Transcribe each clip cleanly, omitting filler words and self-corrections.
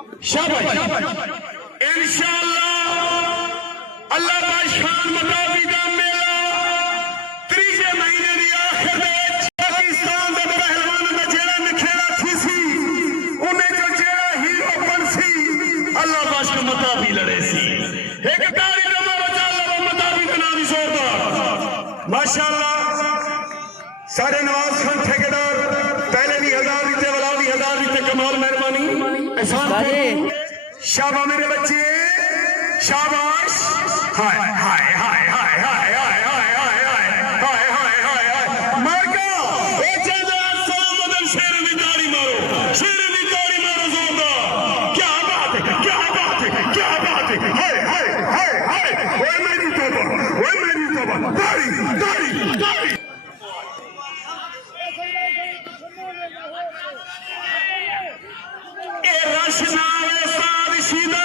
शाबाश इंशाअल्लाह अल्लाह दा शान मुताबिक मेला तीजे महीने दी आखिर में पाकिस्तान दे पहलवान दा जेड़ा नखेड़ा थी सी उन्हें जो जेड़ा हीरो बन सी अल्लाह बाश के मुताबिक लड़े सी एक ताली दे मारो अल्लाह मुताबिक ना दी जोरदार माशाअल्लाह सारे नवाज खान ठेकेदार पहले भी 1000 रीते वाला भी 1000 रीते कमाल मेहरबानी एहसान शाबाश मेरे बच्चे शाबाश हाय हाय हाय हाय हाय हाय हाय हाय हाय हाय हाय हाय मारका ओ चला सोमदन शेर दी ताड़ी मारो जोरदार क्या बात है क्या बात है क्या बात है हाय हाय हाय हाय ओए मेरी तौबा ताड़ी ताड़ी ताड़ी ए रशना साद सीधा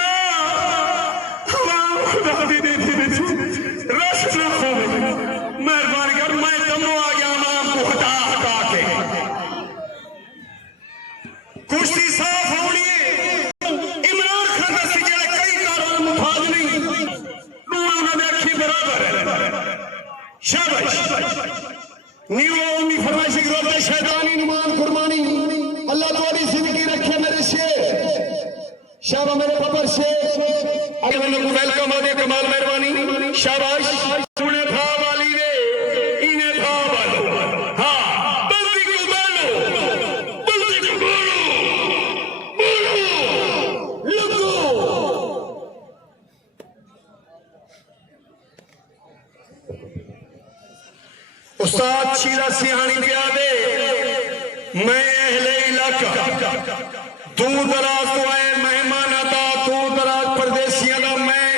मेहरबानी कर मैं दमो आ गया नाम को हटा हटा के कुश्ती साफ होनी है इमरान खान से जेड़े कई कारों मुफाद नहीं उन्होंने अखी बराबर है शाबाश न्यू उम्मी फरमाइश की रोते शैतानी नुमान कुर्बानी अल्लाह तुम्हारी जिंदगी रखे मेरे शेर शाबाश मेरे पपर शेर अगर लोग वेलकम आदे कमाल मेहरबानी शाबाश सुने था वाली रे इन्हें था वालो हाँ बल्दी को बोलो लगो उस्ताद शीरा सिहानी दिया दे मैं अहले इलाका दूर दराज तो आए मेहमान आता दूर दराज परदेसियों का मैं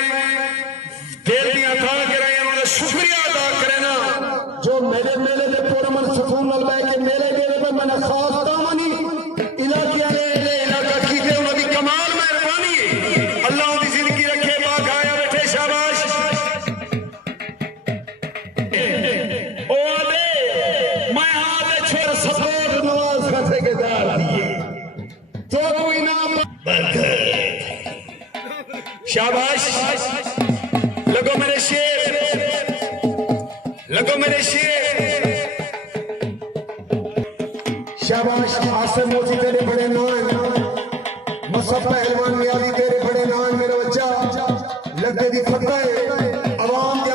दिल दिया था करे शुक्रिया अदा करे ना जो मेरे मेले के पूरा मन सुकून लग रहा है कि मेले मेले में मैंने खास दामनी इलाके ने इलाका की थे उन्होंने कमाल मेहरबानी है अल्लाह उनकी जिंदगी रखे बाग आया बैठे शाबाश ओ आले मैं आले छोड़ सपोर्ट नवाज का ठेकेदार दिए तो कोई नाम शाबाश लगो मेरे शेर लगो मेरे शेर शाबाश आसिम मोची तेरे बड़े नाम मुसफ पहलवान नियाजी तेरे बड़े नाम मेरे बच्चा लगे दी फतेह आवाम के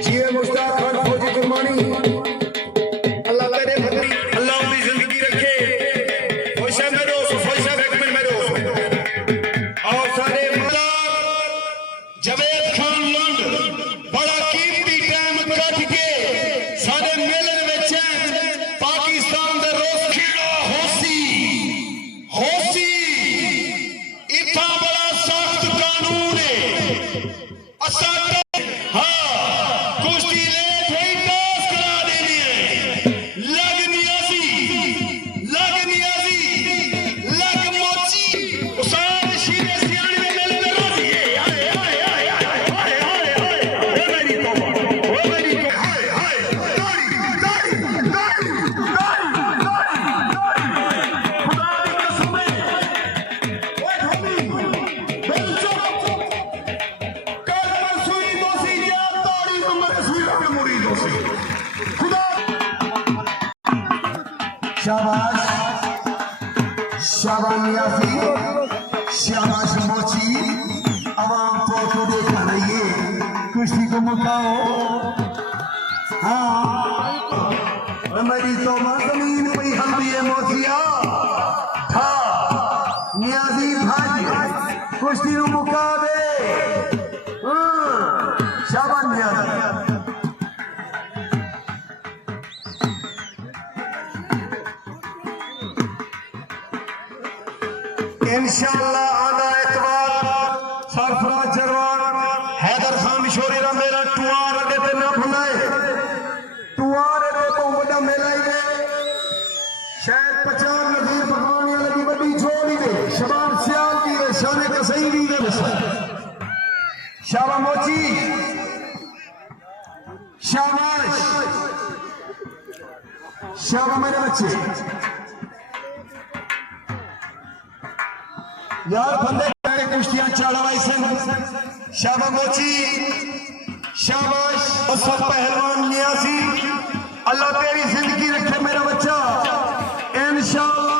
जिए मुश्ताक खान फौजी कुर्बानी जवेद खान लंड बड़ा कीमती टाइम कट के सारे मेले में पाकिस्तान दे रोज खिड़ा होसी इतना बड़ा सख्त कानून है असा हाँ कुश्ती लेट हुई टॉस करा देनी है लग नियाजी लग मोची उस्ताद शीरे सियानी में मेले में रोजी शाबाश शाबाश नियाजी शाबाश मोची आवाम को देखा रही है कुश्ती को मुकाओ हाँ मेरी तो जमीन पे हम भी है मोचिया हाँ नियाजी भाई कुश्ती को मुका दे शाबाश नियाजी इंशाअल्लाह आधा एतवार सरफराज जरवान हैदर खान मिशोरी का मेरा टुआर अड्डे ते ना भुलाए टुआर अड्डे तो बड़ा मेला ही है शायद 50 नजीर भगवान लगी बड़ी जोड़ी दे शबाब सियाल की है शान कसई की है शाबा मोची शाबाश शाबा मेरे बच्चे यार बंदे खड़े कुश्तियां चढ़वाई सन शाबाश मोची शाबाश उस पहलवान नियासी अल्लाह तेरी जिंदगी रखे मेरा बच्चा इंशाअल्लाह